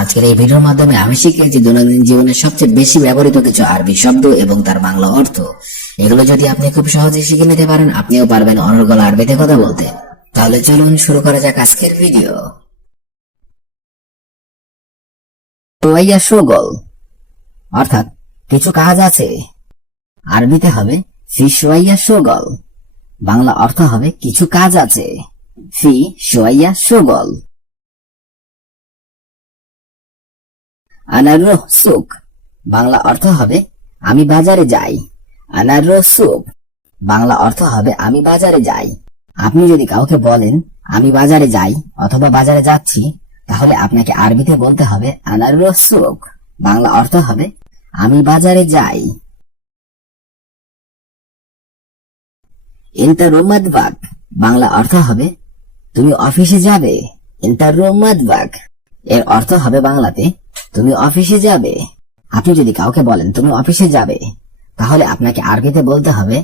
আজকের এই ভিডিওর মাধ্যমে আমি শিখেছি দৈনন্দিন জীবনের সবচেয়ে বেশি ব্যবহৃত কিছু আরবি শব্দ এবং তার বাংলা অর্থ। এগুলো যদি আপনি খুব সহজে শিখে নিতে পারেন, আপনিও পারবেন অনর্গল আরবিতে কথা বলতে। তাহলে চলুন শুরু করা যাক আজকের ভিডিও। তোয়াইয়া শোগল, অর্থাৎ কিছু কাজ আছে। আরবিতে হবে ফি সোয়াইয়া শোগল, বাংলা অর্থ হবে কিছু কাজ আছে। ফি সোয়াইয়া শোগল। আনারোহ সুক বাংলা অর্থ হবে, আমি বাজারে যাই। আনারোহ সুক বাংলা অর্থ হবে, আমি বাজারে যাই। আপনি যদি কাউকে বলেন, আমি বাজারে যাই অথবা বাজারে যাচ্ছি, তাহলে আপনাকে আরবিতে বলতে হবে আনারোহ সুক বাংলা অর্থ হবে, আমি বাজারে যাই। ইন্টারোমাদবাগ বাংলা অর্থ হবে, তুমি অফিসে যাবে। ইন্টারোমাদবাগ এর অর্থ হবে বাংলাতে তুমি অফিসে যাবে। আপনি যদি কাউকে বলেন তুমি অফিসে যাবে, তাহলে আপনাকে আরবিতে বলতে হবে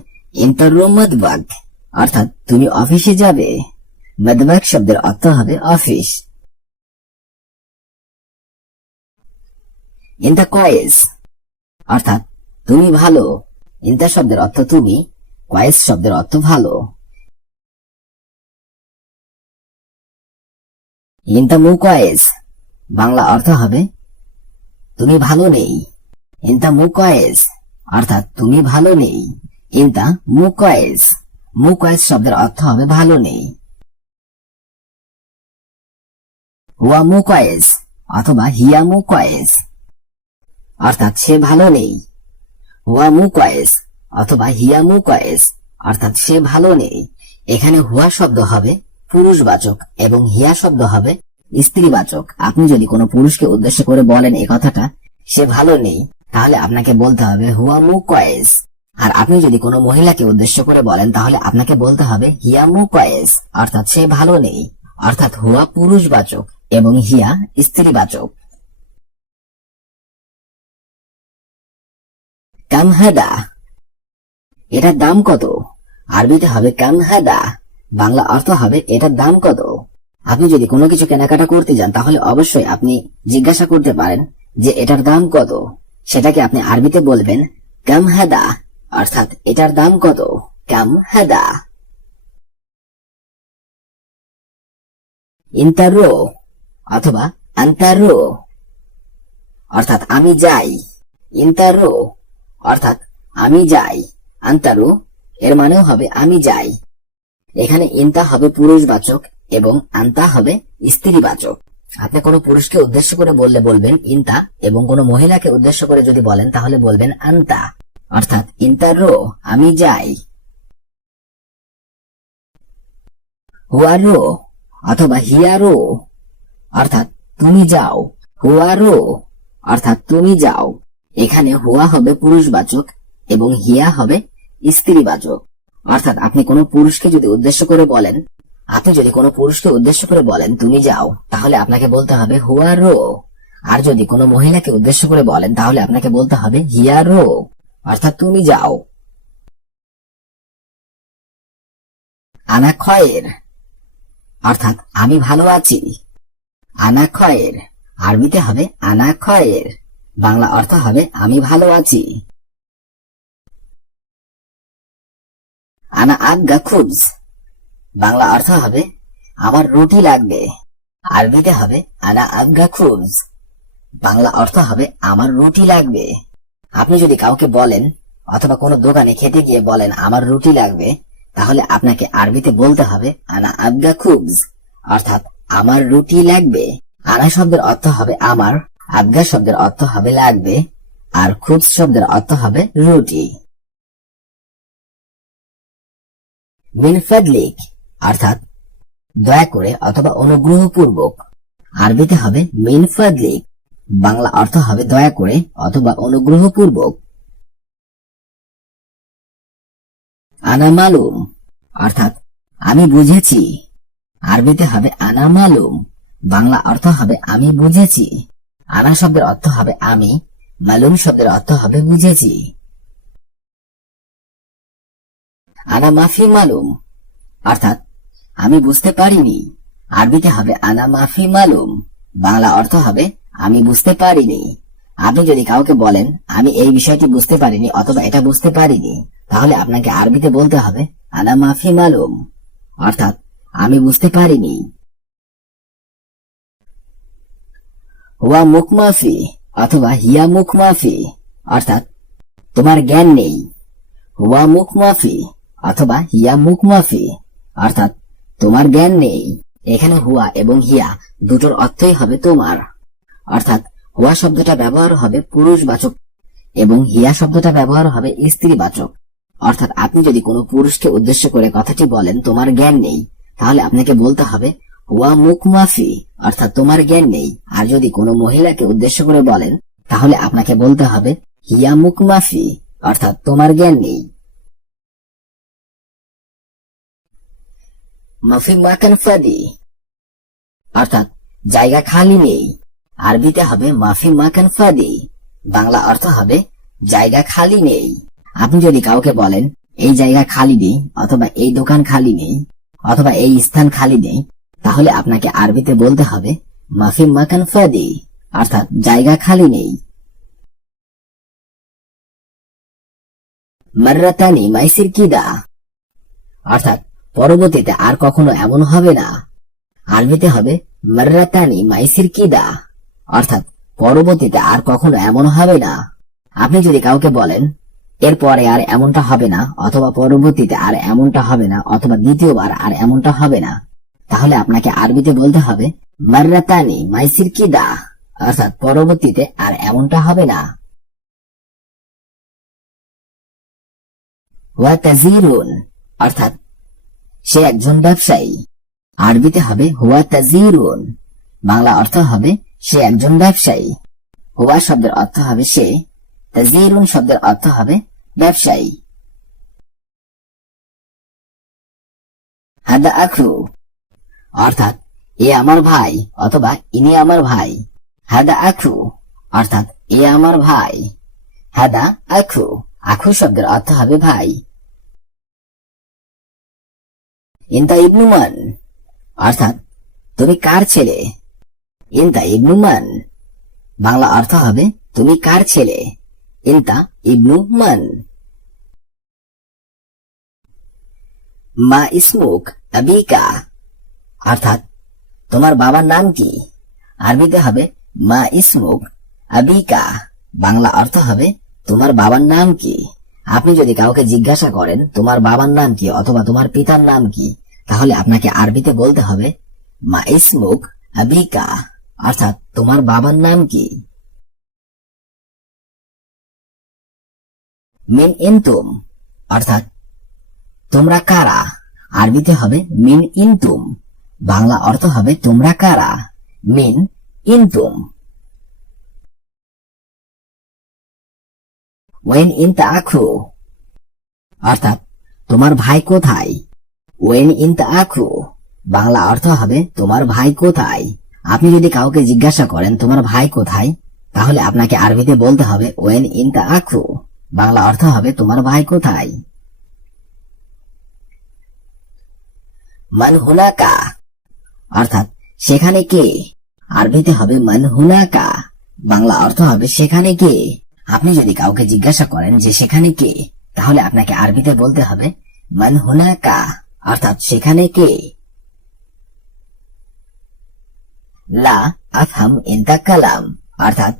ইন্টারোমাদবাগ অর্থাৎ তুমি অফিসে যাবে। মদবাগ শব্দের অর্থ হবে অফিস ইন্টা কয়েস অর্থাৎ তুমি ভালো। ইন্টা শব্দের অর্থ তুমি কয়েস শব্দের অর্থ ভালো। ইন্টা মুকয়েস বাংলা অর্থ হবে তুমি ভালো নেই। ইন্টা মুকয়েস। অর্থাৎ তুমি ভালো নেই। ইন্টা মুকয়েস। মুকয়েস শব্দের অর্থ হবে ভালো নেই। হুয়া মুকয়েস অথবা হিয়া মুকয়েস। অর্থাৎ সে ভালো নেই। হুয়া মুকয়েস অথবা হিয়া মুকয়েস। অর্থাৎ সে ভালো নেই। এখানে হুয়া শব্দ হবে পুরুষবাচক এবং হিয়া শব্দ হবে স্ত্রীবাচক। আপনি যদি কোনো পুরুষকে উদ্দেশ্য করে বলেন এই কথাটা, সে ভালো নেই, তাহলে আপনাকে বলতে হবে হুয়া মুকয়েস আর আপনি যদি কোনো মহিলাকে উদ্দেশ্য করে বলেন, তাহলে আপনাকে বলতে হবে হিয়া মুকয়েস অর্থাৎ সে ভালো নেই। অর্থাৎ হুয়া পুরুষবাচক এবং হিয়া স্ত্রীবাচক। কামহাদা। এটার দাম কত? আরবিতে হবে কামহাদা। বাংলা অর্থ হবে এটার দাম কত? আপনি যদি কোনো কিছু কেনাকাটা করতে যান, তাহলে অবশ্যই আপনি জিজ্ঞাসা করতে পারেন যে এটার দাম কত। সেটাকে আপনি আরবিতে বলবেন কামহাদা অর্থাৎ, এটার দাম কত? কামহাদা ইন্টারো অথবা আন্তারো অর্থাৎ, আমি যাই ইন্তারো অর্থাৎ, আমি যাই আন্তারু এর মানেও হবে, আমি যাই এখানে ইন্তা হবে পুরুষবাচক এবং আন্তা হবে স্ত্রীবাচক। আপনি কোনো পুরুষকে উদ্দেশ্য করে বললে বলবেন ইন্তা এবং কোনো মহিলাকে উদ্দেশ্য করে যদি বলেন, তাহলে বলবেন আন্তা। অর্থাৎ, ইন্তারো আমি যাই। হুয়ারো অথবা হিয়ারো অর্থাৎ, তুমি যাও। হুয়ারো অর্থাৎ, তুমি যাও। এখানে হুয়া হবে পুরুষবাচক এবং হিয়া হবে স্ত্রীবাচক। অর্থাৎ, আপনি কোনো পুরুষকে যদি উদ্দেশ্য করে বলেন আপনি যদি কোনো পুরুষকে উদ্দেশ্য করে বলেন, তুমি যাও, তাহলে আপনাকে বলতে হবে হুয়া রো আর যদি কোনো মহিলাকে উদ্দেশ্য করে বলেন, তাহলে আপনাকে বলতে হবে হিয়া রো অর্থাৎ, তুমি যাও। আনা খয়ের অর্থাৎ, আমি ভালো আছি। আনা খয়ের আরবিতে হবে আনা খয়ের বাংলা অর্থ হবে, আমি ভালো আছি। আনা আজ্ঞা খুবজ। বাংলা অর্থ হবে, আমার রুটি লাগবে। আরবিতে হবে আনা আজ্ঞা খুবজ। বাংলা অর্থ হবে, আমার রুটি লাগবে। আপনি যদি কাউকে বলেন, অথবা কোনো দোকানে খেতে গিয়ে বলেন, আমার রুটি লাগবে, তাহলে আপনাকে আরবিতে বলতে হবে আনা আজ্ঞা খুবজ। অর্থাৎ, আমার রুটি লাগবে। আনা শব্দের অর্থ হবে, আমার। আজ্ঞা শব্দের অর্থ হবে, লাগবে। আর খুব শব্দের অর্থ হবে, রুটি। মিনফাদলিক অর্থাৎ দয়া করে অথবা অনুগ্রহপূর্বক আরবিতে হবে মিনফাদলিক বাংলা অর্থ হবে দয়া করে অথবা অনুগ্রহপূর্বক। আনা মালুম, অর্থাৎ আমি বুঝেছি। আরবিতে হবে আনা মালুম, বাংলা অর্থ হবে আমি বুঝেছি। আনা শব্দের অর্থ হবে আমি, মালুম শব্দের অর্থ হবে বুঝেছি। আনা মাফি মালুম, অর্থাৎ আমি বুঝতে পারিনি। আরবিতে হবে আনা মাফি মালুম। বাংলা অর্থ হবে, আমি বুঝতে পারিনি। আপনি যদি কাউকে বলেন, আমি এই বিষয়টি বুঝতে পারিনি অথবা এটা বুঝতে পারিনি, তাহলে আপনাকে আরবিতে বলতে হবে, আনা মাফি মালুম। অর্থাৎ, আমি বুঝতে পারিনি। ওয়া মুখ মাফি, অথবা হিয়া মুখ মাফি, অর্থাৎ, তোমার জ্ঞান নেই। ওয়া মুখ অথবা হিয়া মুখ অর্থাৎ তোমার জ্ঞান নেই। এখানে হুয়া এবং হিয়া দুটোর অর্থই হবে তোমার। অর্থাৎ, হুয়া শব্দটা ব্যবহার হবে পুরুষবাচক এবং হিয়া শব্দটা ব্যবহার হবে স্ত্রীবাচক। অর্থাৎ, আপনি যদি কোনো পুরুষকে উদ্দেশ্য করে কথাটি বলেন, তোমার জ্ঞান নেই, তাহলে আপনাকে বলতে হবে, হুয়া মুখ মাফি অর্থাৎ, তোমার জ্ঞান নেই। আর যদি কোনো মহিলাকে উদ্দেশ্য করে বলেন, তাহলে আপনাকে বলতে হবে, হিয়া মুখ মাফি অর্থাৎ, তোমার জ্ঞান নেই। মাফি মাকান ফাদি অর্থাৎ জায়গা খালি নেই। আরবিতে হবে মাফি মাকান ফাদি বাংলা অর্থ হবে জায়গা খালি নেই। আপনি যদি কাউকে বলেন, এই জায়গা খালি নেই অথবা এই দোকান খালি নেই অথবা এই স্থান খালি নেই, তাহলে আপনাকে আরবিতে বলতে হবে মাফি মাকান ফাদি অর্থাৎ জায়গা খালি নেই। মার্রাতানি মাইসির কিদা। অর্থাৎ পরবর্তীতে আর কখনো এমন হবে না। আরবিতে হবে, মার্রাতানি মাইসির কিদা। অর্থাৎ, পরবর্তীতে আর কখনো এমন হবে না। আপনি যদি কাউকে বলেন, এরপরে আর এমনটা হবে না, অথবা পরবর্তীতে আর এমনটা হবে না, অথবা দ্বিতীয়বার আর এমনটা হবে না, তাহলে আপনাকে আরবিতে বলতে হবে, মার্রাতানি মাইসির কিদা? অর্থাৎ, পরবর্তীতে আর এমনটা হবে না। অর্থাৎ সে একজন ব্যবসায়ী। আরবিতে হবে, হুয়া তাজিরুন বাংলা অর্থ হবে, সে একজন ব্যবসায়ী। হুয়া শব্দের অর্থ হবে, সে। তাজিরুন শব্দের অর্থ হবে, ব্যবসায়ী। হাদা আখু অর্থাৎ, এ আমার ভাই, অথবা, ইনি আমার ভাই। হাদা আখু অর্থাৎ, এ আমার ভাই। হাদা আখু আখু শব্দের অর্থ হবে, ভাই। ইন্তা ইবনুমান। অর্থাৎ, তুমি কার ছেলে? ইন্তা ইবনুমান। বাংলা অর্থ হবে, তুমি কার ছেলে? ইন্তা ইবনু মান মা ইসমুক আবিকা। অর্থাৎ, তোমার বাবার নাম কি? আরবিতে হবে, মা ইসমুক আবিকা। বাংলা অর্থ হবে, তোমার বাবার নাম কি? আপনি যদি কাউকে জিজ্ঞাসা করেন, তোমার বাবার নাম কি অথবা তোমার পিতার নাম কি? তাহলে আপনাকে আরবিতে বলতে হবে মা ইসমুক আবিকা অর্থাৎ তোমার বাবার নাম কি? মিন ইনতুম, অর্থাৎ তোমরা কারা? আরবিতে হবে মিন ইনতুম, বাংলা অর্থ হবে তোমরা কারা? মিন ইনতুম। ওয়েন ইন আখু অর্থাৎ তোমার ভাই কোথায়? ওয়েন ইন আখু বাংলা অর্থ হবে, তোমার ভাই কোথায়? আপনি যদি কাউকে জিজ্ঞাসা করেন, তোমার ভাই কোথায়? তাহলে আপনাকে আরবিতে বলতে হবে ওয়েন ইন আখু বাংলা অর্থ হবে, তোমার ভাই কোথায়? মান হুনাকা অর্থাৎ, সেখানে কে? আরবিতে হবে মান হুনাকা বাংলা অর্থ হবে, সেখানে কে? আপনি যদি কাউকে জিজ্ঞাসা করেন যে, সেখানে কে? তাহলে আপনাকে আরবিতে বলতে হবে মান হুনাকা অর্থাৎ সেখানে কে? লা কালাম। অর্থাৎ,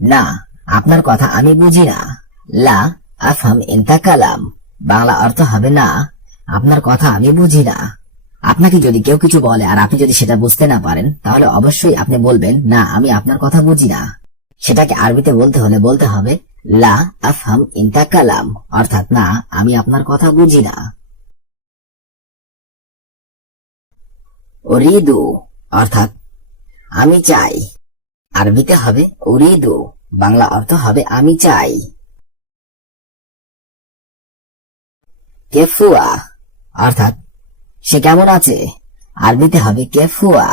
না, আপনার কথা আমি বুঝি না। লা আফহাম ইনতা কালাম। বাংলা অর্থ হবে না, আপনার কথা আমি বুঝি না। আপনাকে যদি কেউ কিছু বলে আর আপনি যদি সেটা বুঝতে না পারেন, তাহলে অবশ্যই আপনি বলবেন, না, আমি আপনার কথা বুঝি না। সেটাকে আরবিতে বলতে হলে বলতে হবে, লা আফহাম ইনতা কালাম। অর্থাৎ, না, আমি আপনার কথা বুঝি না। ওরিদু অর্থাৎ আমি চাই। আরবিতে হবে উরিদু বাংলা অর্থ হবে আমি চাই। কেফুয়া, অর্থাৎ সে কেমন আছে? আরবিতে হবে কেফুয়া,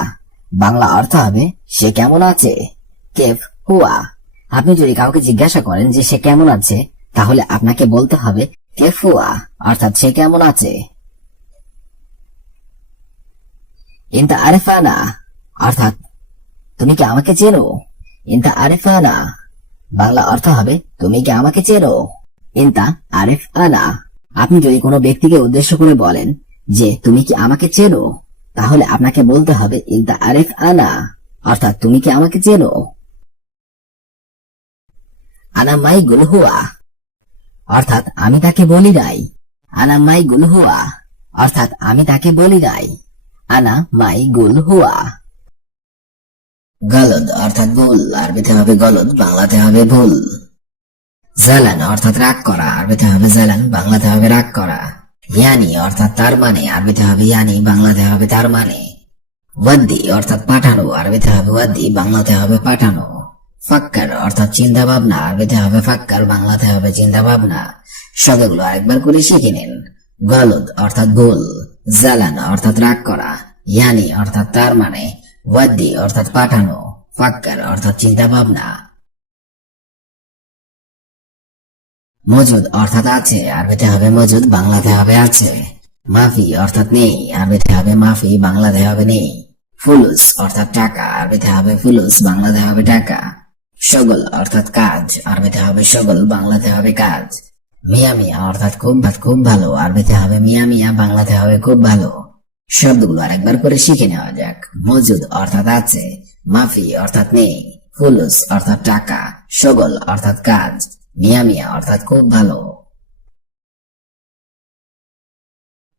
বাংলা অর্থ হবে সে কেমন আছে? কেফ হুয়া আপনি যদি কাউকে জিজ্ঞাসা করেন যে সে কেমন আছে, তাহলে আপনাকে বলতে হবে কেফুয়া, অর্থাৎ সে কেমন আছে। ইন্তা আরেফানা অর্থাৎ তুমি কি আমাকে চেনো ইনতা আরিফ আনা বাংলা অর্থ হবে তুমি কি আমাকে চেনো ইনতা আরেফ আনা আপনি যদি কোনো ব্যক্তিকে উদ্দেশ্য করে বলেন যে তুমি কি আমাকে চেনো তাহলে আপনাকে বলতে হবে ইনতা আরেফ আনা অর্থাৎ তুমি কি আমাকে চেনো আনা মাই গুলহুয়া অর্থাৎ আমি তাকে বলি নাই আনা মাই গুলহুয়া অর্থাৎ আমি তাকে বলি নাই আনা মাই গুলহুয়া গলদ অর্থাৎ ভুল, আরবিতে হবে গলদ, বাংলাতে হবে ভুল। জালান অর্থাৎ রাগ করা, আরবিতে হবে জালান, বাংলাতে হবে রাগ করা। ইয়ানি অর্থাৎ তার মানে আরবিতে হবে ইয়ানি, বাংলাতে হবে তার মানে। ওয়াদ্দি অর্থাৎ পাঠানো, আরবিতে হবে ওয়াদ্দি, বাংলাতে হবে পাঠানো। ফাক্কার অর্থাৎ চিন্তা ভাবনা, আরবিতে হবে ফাক্কার, বাংলাতে হবে চিন্তা ভাবনা। শব্দগুলো আরেকবার করে শিখে নিন। গলদ অর্থাৎ ভুল জালান অর্থাৎ রাগ করা, ইয়ানি অর্থাৎ তার মানে ওয়াদ্দি অর্থাৎ পাঠানো, ফাক্কার অর্থাৎ চিন্তা ভাবনা মজুদ অর্থাৎ আছে আরবিতে হবে মজুদ, বাংলাতে হবে আছে। মাফি অর্থাৎ নেই আরবিতে হবে মাফি, বাংলাতে হবে নেই। ফুলুস অর্থাৎ টাকা আরবিতে হবে ফুলুস, বাংলাতে হবে টাকা। সগল অর্থাৎ কাজ আরবিতে হবে সগল, বাংলাতে হবে কাজ। মিয়া মিয়া, অর্থাৎ খুব খুব ভালো। আরবিতে হবে মিয়া মিয়া, বাংলাতে হবে খুব ভালো। শব্দগুলো আরেকবার করে শিখে নেওয়া যাক। মজুদ অর্থাৎ আছে, মাফি অর্থাৎ নেই, ফুলুস অর্থাৎ টাকা, সগল অর্থাৎ কাজ, মিয়া মিয়া অর্থাৎ খুব ভালো।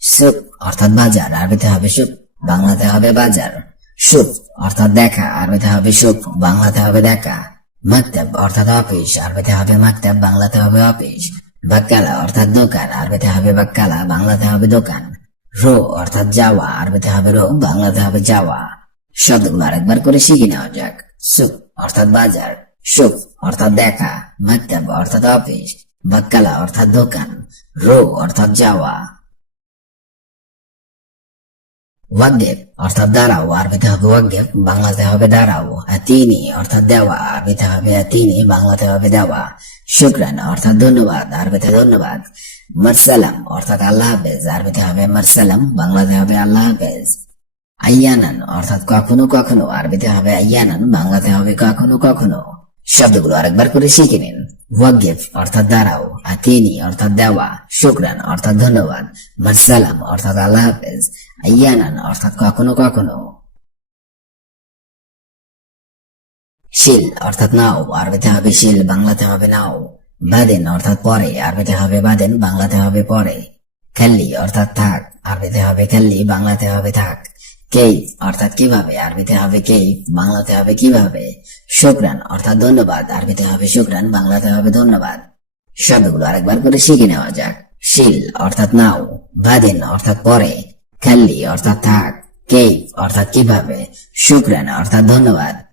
সুপ অর্থাৎ বাজার, আরবিতে হবে সুপ, বাংলাতে হবে বাজার। সুপ অর্থাৎ দেখা, আরবিতে হবে সুপ, বাংলাতে হবে দেখা। মাকতাব অর্থাৎ অফিস, আরবিতে হবে মাকতাব, বাংলাতে হবে অফিস। বাক্কালা অর্থাৎ দোকান আরবিতে হবে বাক্কালা, বাংলাতে হবে দোকান। রো অর্থাৎ যাওয়া আরবিতে হবে রো, বাংলাতে হবে যাওয়া। শব্দগুলো আরেকবার করে শিখে নেওয়া যাক। সুখ অর্থাৎ বাজার সুখ অর্থাৎ দেখা মাক্তাব অর্থাৎ অফিস, বাক্কালা অর্থাৎ দোকান, রো অর্থাৎ যাওয়া। ওয়াগেব অর্থাৎ দাঁড়াও আরবিতে হবে ওয়াগেব বাংলাতে হবে দাঁড়াও, আতিনি, অর্থাৎ দেওয়া আরবিতে হবে আতিনি, বাংলাতে হবে দেওয়া। শুক্রান, অর্থাৎ ধন্যবাদ আরবিতে ধন্যবাদ। মারসালাম, অর্থাৎ আল্লাহ হাফেজ আরবিতে হবে মারসালাম, বাংলাতে হবে আল্লাহ হাফেজ। আইয়ানান, অর্থাৎ কখনো কখনো আরবিতে হবে আইয়ানান, বাংলাতে হবে কখনো কখনো। শব্দগুলো আরেকবার করে শিখে নিন। ওয়াগিফ অর্থাৎ দাঁড়াও। আতিনি অর্থাৎ দেওয়া। শুক্রান, অর্থাৎ ধন্যবাদ। মারসালাম অর্থাৎ আল্লাহ হাফেজ। আইয়ানান অর্থাৎ কখনো কখনো। শিল, অর্থাৎ নাও। আরবিতে হবে শিল, বাংলাতে হবে নাও। বাদেন, অর্থাৎ পরে। আরবিতে হবে বাদেন, বাংলাতে হবে পরে। খেললি, অর্থাৎ থাক। আরবিতে হবে খেললি, বাংলাতে হবে থাক। কেইফ অর্থাৎ কীভাবে? আরবিতে হবে কেই? বাংলাতে হবে কীভাবে? শুক্রান। অর্থাৎ ধন্যবাদ। আরবিতে হবে শুক্রান, বাংলাতে হবে ধন্যবাদ। শব্দগুলো আরেকবার করে শিখে নেওয়া যাক। শিল, অর্থাৎ নাও। বাদিন অর্থাৎ পরে। খাল্লি, অর্থাৎ থাক। কেই, অর্থাৎ কীভাবে? শুক্রান, অর্থাৎ ধন্যবাদ।